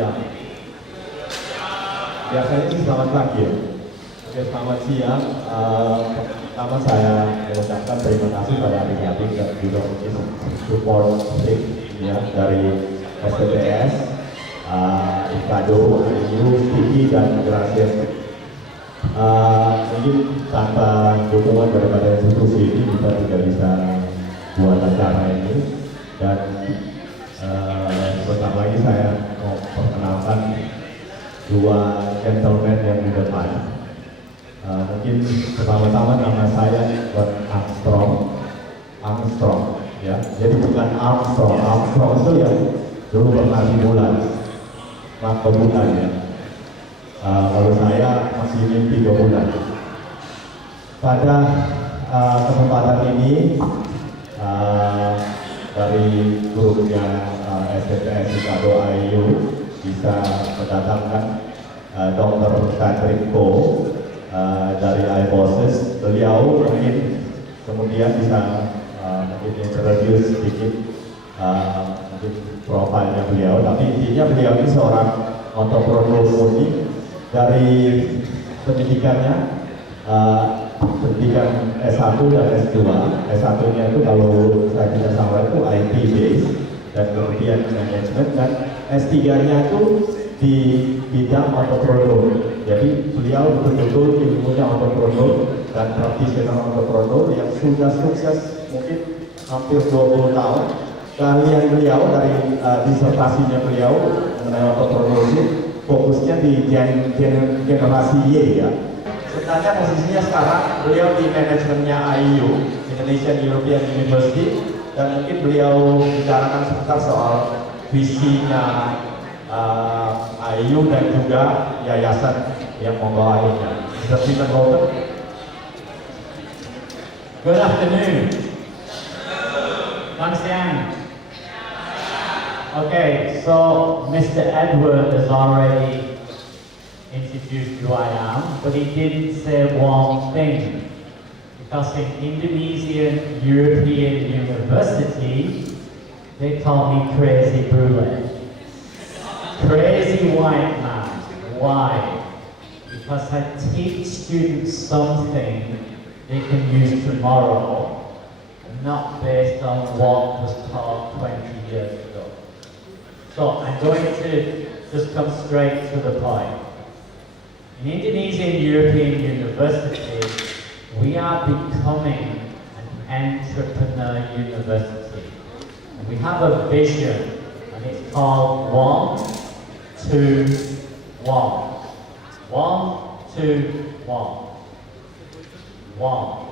Ya, biasanya sih selamat pagi ya. Oke, selamat siang. Pertama saya mengucapkan terima kasih pada adik-adik dan juga support ya dari STPS, Ikado, IU, Tiki dan Gracias. Mungkin tanpa dukungan daripada institusi ini kita tidak bisa buat acara ini. Dan pertama lagi saya mau perkenalkan dua gentleman yang di depan. Mungkin pertama-tama nama saya Armstrong, ya. Jadi bukan Armstrong itu yang dulu pernah di bulan, ke bulan ya. Kalau saya masih mimpi ke bulan. Pada kesempatan ini dari grupnya STPS Ikado IU bisa mendatangkan Dr. Patrick Khor dari iBosses. Beliau mungkin kemudian bisa introduce sedikit mungkin profilnya beliau, tapi intinya beliau ini seorang entrepreneur murni. Dari pendidikannya pendidikan S1 dan S2. S1-nya itu kalau saya tidak salah itu IT based dan kemudian manajemen, dan S3-nya itu di bidang entrepreneur. Jadi beliau betul-betul ilmunya entrepreneur dan practitioner entrepreneur yang sudah sukses mungkin hampir 20 tahun. Keahlian beliau dari disertasinya beliau mengenai entrepreneurship fokusnya di generasi Y ya. Sebenarnya posisinya sekarang beliau di manajemennya IU, Indonesian European University, dan mungkin beliau bicarakan sebentar soal visinya IU dan juga yayasan yang membawanya. Mr. Stephen Walton. Good afternoon. Selamat siang. Okay, so Mr. Edward has already introduced who I am, but he didn't say one thing. Because in Indonesian European University, they call me Crazy Brule. Crazy white man. Why? Because I teach students something they can use tomorrow, not based on what was taught 20 years ago. So I'm going to just come straight to the point. In Indonesian European University, we are becoming an entrepreneur university. And we have a vision, and it's called 1, 2, 1. 1, 2, 1. 1.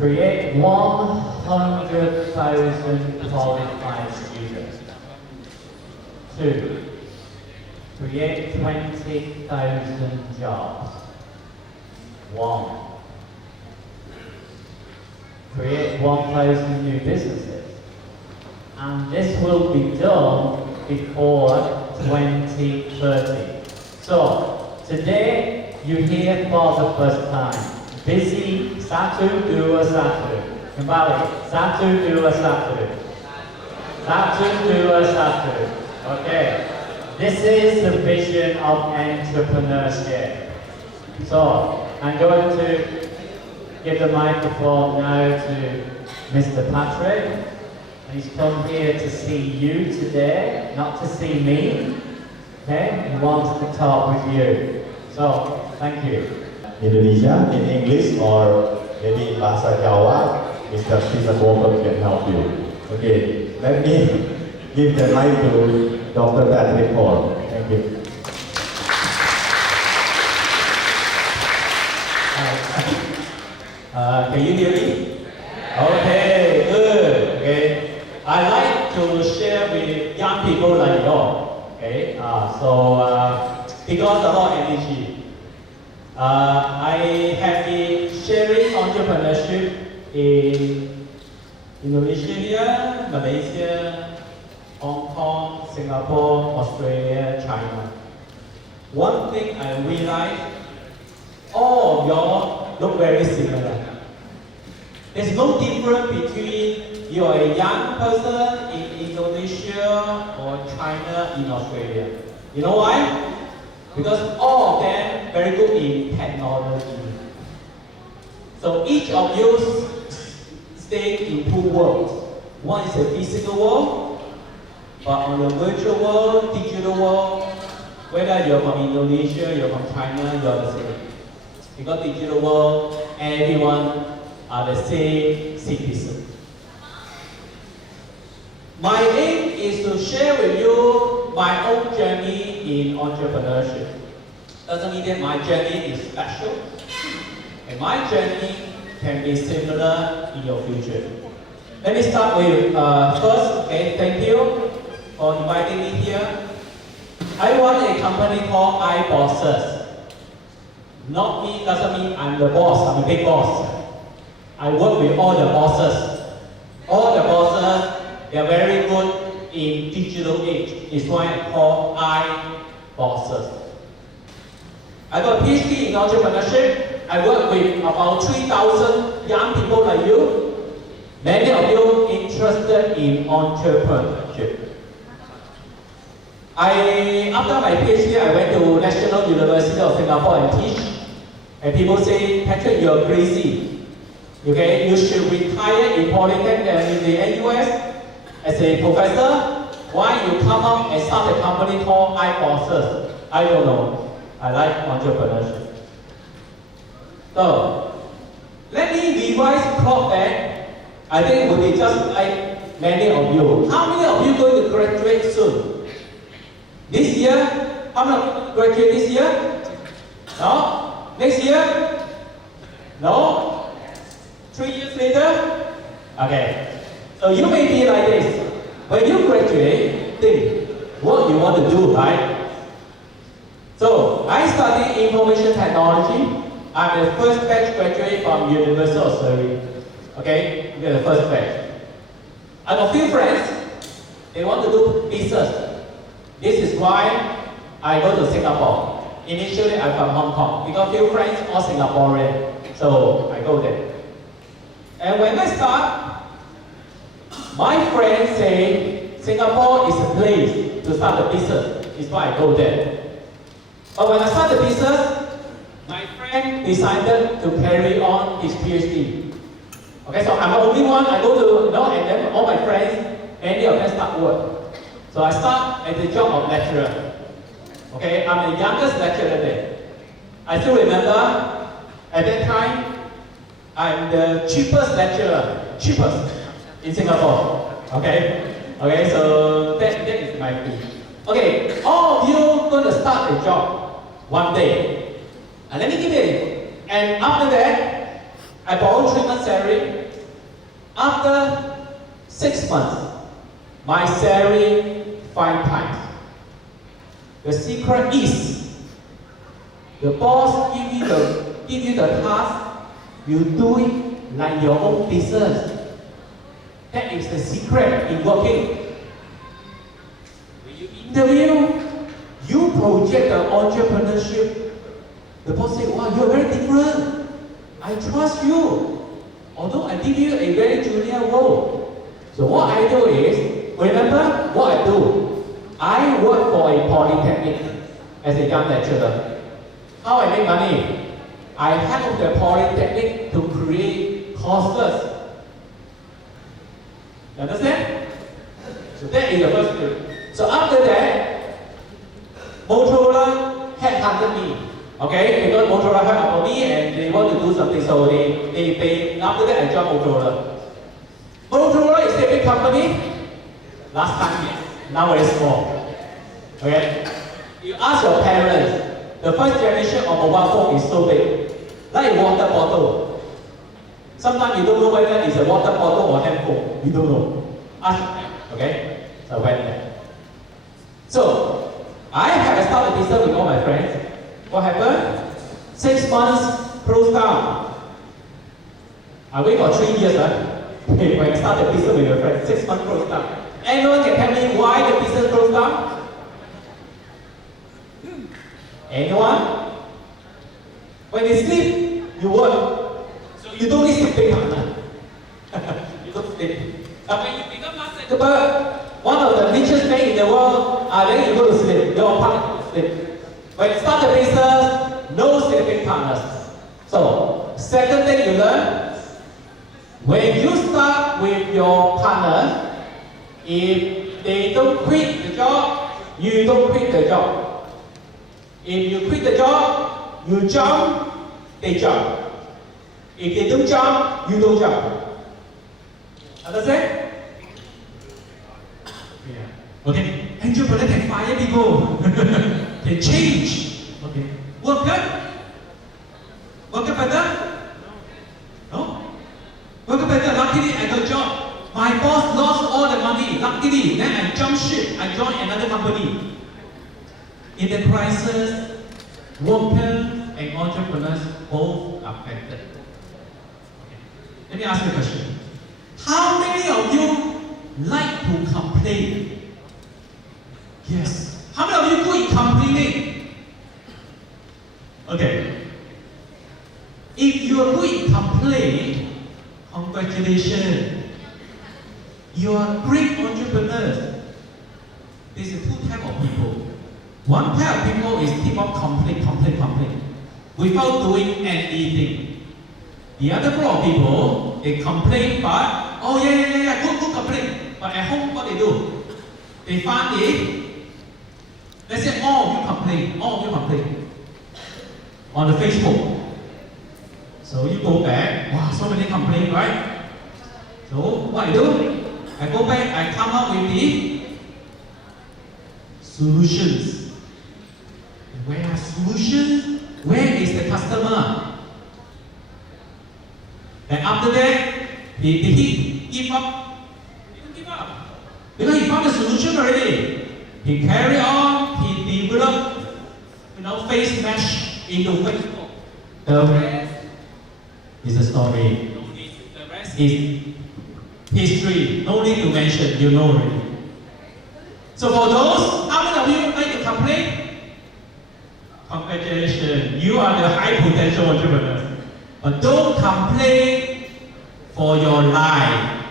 Create 100,000 qualified students. 2. Create 20,000 jobs. 1. Create 1,000 new businesses. And this will be done before 2030. So, today you're here for the first time. Busy, 1, 2, 1. Kembali, 1, 2, 1. 1, 2, 1. Okay, this is the vision of entrepreneurship. So, I'm going to give the microphone now to Mr. Patrick. He's come here to see you today, not to see me. Okay, he wants to talk with you. So, thank you. Indonesia in English or maybe in Bahasa Jawa, Mr. Stephen Walton can help you. Okay, let me give the mic to Dr. Patrick Khor. Thank you. Can you hear me? Okay, good. Okay, I like to share with young people like you all. Okay, because of our energy, I have been sharing entrepreneurship in Indonesia, Malaysia, Hong Kong, Singapore, Australia, China. One thing I realized, all of y'all look very similar. There's no difference between you are a young person in Indonesia or China, in Australia. You know why? Because all of them very good in technology. So each of you stay in two worlds. One is a physical world, but on the virtual world, digital world, whether you're from Indonesia, you're from China, you're the same. Because digital world, everyone are the same citizen. My aim is to share with you my own journey in entrepreneurship. Doesn't mean that my journey is special, and my journey can be similar in your future. Let me start with first, okay, thank you for inviting me here. I run a company called iBosses. Not me doesn't mean I'm the boss, I'm a big boss. I work with all the bosses. All the bosses, they are very good in digital age. It's why I call iBosses. I got a PhD in entrepreneurship. I work with about 3,000 young people like you. Many of you interested in entrepreneurship. After my PhD, I went to National University of Singapore and teach. And people say, Patrick, you're crazy. Okay, you should retire in Polytechnic and in the NUS as a professor. Why you come up and start a company called iBosses? I don't know. I like entrepreneurship. So, let me revise clock back. I think it will be just like many of you. How many of you going to graduate soon? This year? How many of you graduate this year? No? Next year? No? 3 years later? Okay. So you may be like this. When you graduate, think what you want to do, right? So I studied information technology. I'm the first batch graduate from University of Surrey. Okay? We're the first batch. I got a few friends. They want to do business. This is why I go to Singapore. Initially, I'm from Hong Kong. Because few friends are Singaporean. So I go there. And when I start, my friends say Singapore is a place to start a business. It's why I go there. But when I start the business, my friend decided to carry on his PhD. Okay, so I'm the only one. I go to, and then all my friends, many of them start work. So I start at the job of lecturer. Okay, I'm the youngest lecturer there. I still remember, at that time, I'm the cheapest lecturer, cheapest in Singapore. Okay, so that is my fee. Okay, all of you going to start a job one day. And let me give you. And after that, I borrowed 3 months salary. After 6 months, my salary 5 times. The secret is, the boss give you the task, you do it like your own business. That is the secret in working. When you interview, you project the entrepreneurship. The boss say, wow, you're very different. I trust you. Although I give you a very junior role. So what I do is, remember what I do? I work for a polytechnic as a young lecturer. How I make money? I help the polytechnic to create courses. You understand? So that is the first thing. So after that, Motorola headhunted me. Okay, because Motorola heard about me and they want to do something, so they after that I joined Motorola. Motorola is a big company. Last time, yes. Now it's small. Okay? You ask your parents, the first generation of mobile phone is so big. Like a water bottle. Sometimes you don't know whether it's a water bottle or handphone. You don't know. Ask your parents. Okay? So I went there. So, I had started a business with all my friends. What happened? 6 months closed down. I wait for 3 years. When I started a business with your friends, 6 months closed down. Anyone can tell me why the business closed down? Anyone? When you sleep, you work. So you don't need sleeping partner. You don't sleep. Then you go to sleep. Your partner sleep. When you start the business, no sleeping partners. So, second thing you learn, when you start with your partner, if they don't quit the job, you don't quit the job. If you quit the job, you jump, they jump. If they don't jump, you don't jump. Understand? Yeah. Okay. Entrepreneur can fire people. Can change. Okay. Worker? Worker better? No? Worker better. Luckily I got job. My boss lost all the money. Luckily, then I jumped ship. I joined another company. In the crisis, workers and entrepreneurs both affected. Okay. Let me ask you a question. How many of you like to complain? Yes. How many of you good in complaining? Okay. If you are good in complaining, congratulations. You are great entrepreneurs. There's two types of people. One type of people is keep on complain, without doing anything. The other group of people, they complain, but oh yeah, good complain. But at home, what they do? They find it. Let's say all of you complain on the Facebook. So you go back, wow, so many complaints, right? So what I do? I go back, I come up with the solutions. Where are solutions? Where is the customer? And after that, he give up. He don't give up. Because he found the solution already. He carry on, he developed, face mesh into Facebook. The rest is a story. The rest is history. No need to mention, you know already. So for those, how many of you like to complain? Congratulations, you are the high potential entrepreneur. But don't complain for your life.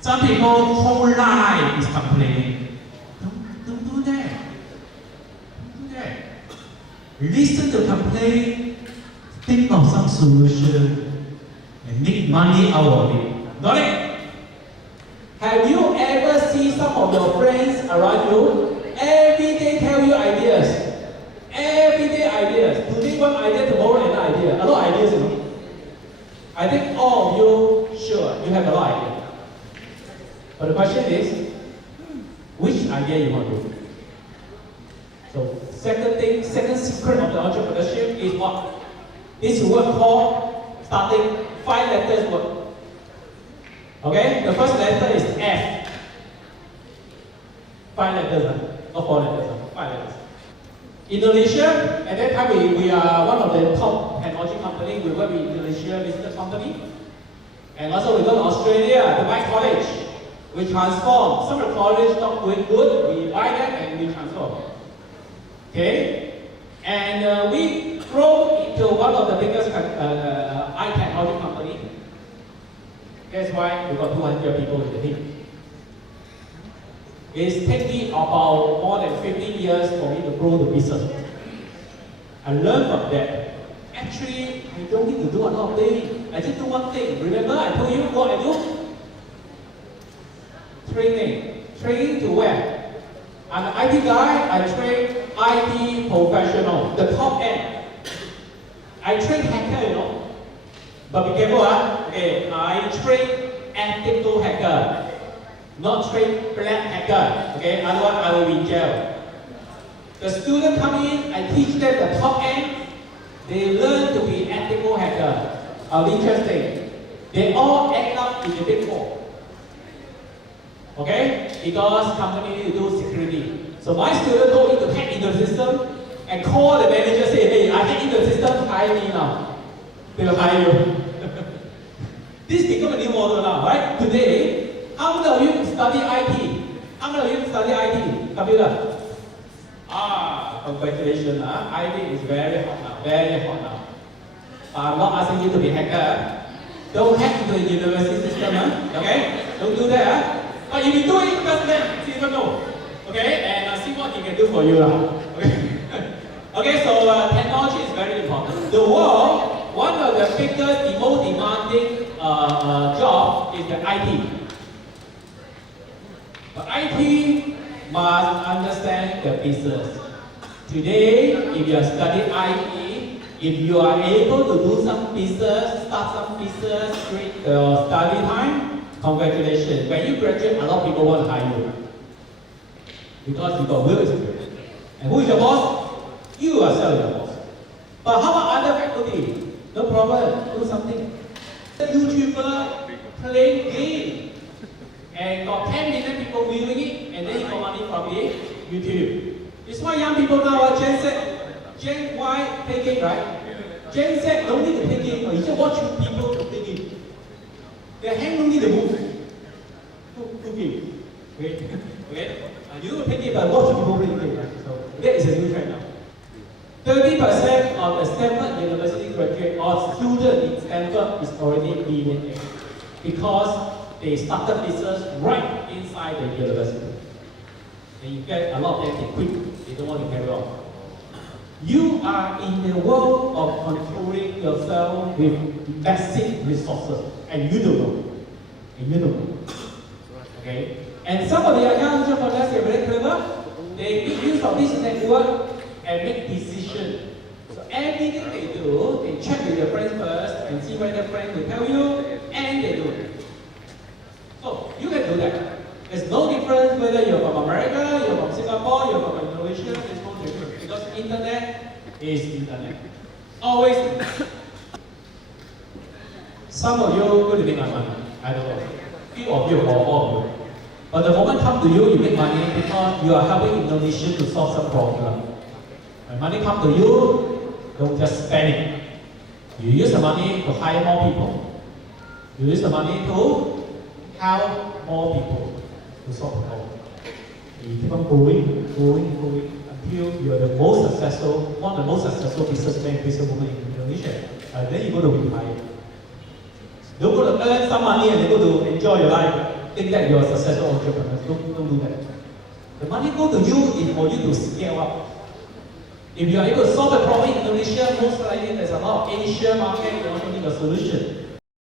Some people whole life is complaining. Don't do that. Don't do that. Listen to complaint, think of some solution, and make money out of it. Got it? Have you ever seen some of your friends around you every day tell you ideas? Every day ideas. Today one idea, tomorrow another idea. A lot of ideas, you know. I think all of you, sure, you have a lot of ideas. But the question is, which idea you want to do? So second secret of the entrepreneurship is what? This word called starting 5 letters word. Okay, the first letter is F. 5 letters, not 4 letters, 5 letters. Indonesia, at that time we are one of the top technology companies. We work with Indonesia business company. And also we go to Australia to buy college. We transform. Some of the college not doing good, we buy them and we transform. Okay? And we grow into one of the biggest technology company. That's why we got 200 people in the team. It's taking about more than 15 years for me to grow the business. I learned from that. Actually, I don't need to do a lot of things. I just do one thing. Remember, I told you what I do? Training. Training to where? I'm an IT guy. I train IT professional, the top end. I train hacker, you know. But be careful, okay, I train ethical hacker, not train black hacker. Okay, otherwise I will be in jail. The students come in, I teach them the top end. They learn to be ethical hacker. Interesting. They all end up in the Big Four. Okay, because company need to do security. So my students go into hack into the system and call the manager, say, hey, I hack into the system, hire me now. They will hire you. This become a new model now, right? Today, how many of you study IT? How many of you study IT? Computer? Congratulations. IT is very hot now, very hot now. I'm not asking you to be a hacker. Don't hack into the university system, okay? Don't do that. But if you do it, just then, see if you know. Okay? And see what he can do for you. Okay, okay, so technology is very important. The world, one of the biggest, the most demanding job is the IT. But IT must understand the business. Today, if you are studying IT, if you are able to do some business, start some business during your study time, congratulations. When you graduate, a lot of people want to hire you. Because you got real experience. And who is your boss? You yourself your boss. But how about other faculty? No problem, do something. The YouTuber playing game and got 10 million people viewing it, and then he got money from the YouTube. It's why young people now are Gen Z, Gen Y play game, right? Gen Z don't need to play game, you just watch people play game. Their hand don't need to move. Do game. Okay? Okay? You don't play game, but watch people play game. Right? So that is a new trend now. 30% of the Stanford University graduate or student in Stanford is already millionaire because they started business right inside the university. And you get a lot of them, they quit, they don't want to carry on. You are in the world of controlling yourself with massive resources, and you don't know. And you don't know. Okay? And some of the young entrepreneurs, they're very clever. They make use of this network and make decisions. So everything they do, they check with their friends first and see what their friends will tell you, and they do it. So you can do that. There's no difference whether you're from America, you're from Singapore, you're from Indonesia, there's no difference. Because internet is internet. Always. Some of you go to make money. I don't know. Few of you or all of you. But the moment come to you, you make money because you are helping Indonesia to solve some problem. When money come to you, don't just spend it. You use the money to hire more people. You use the money to help more people to solve the problem. You keep on going until you are the most successful, one of the most successful businessmen, businesswoman in Indonesia. And then you go to retire. Don't go to earn some money and then go to enjoy your life. Think that you are a successful entrepreneur. Don't do that. The money go to you is for you to scale up. If you are able to solve the problem in Indonesia, most likely there's a lot of Asia market that also need a solution.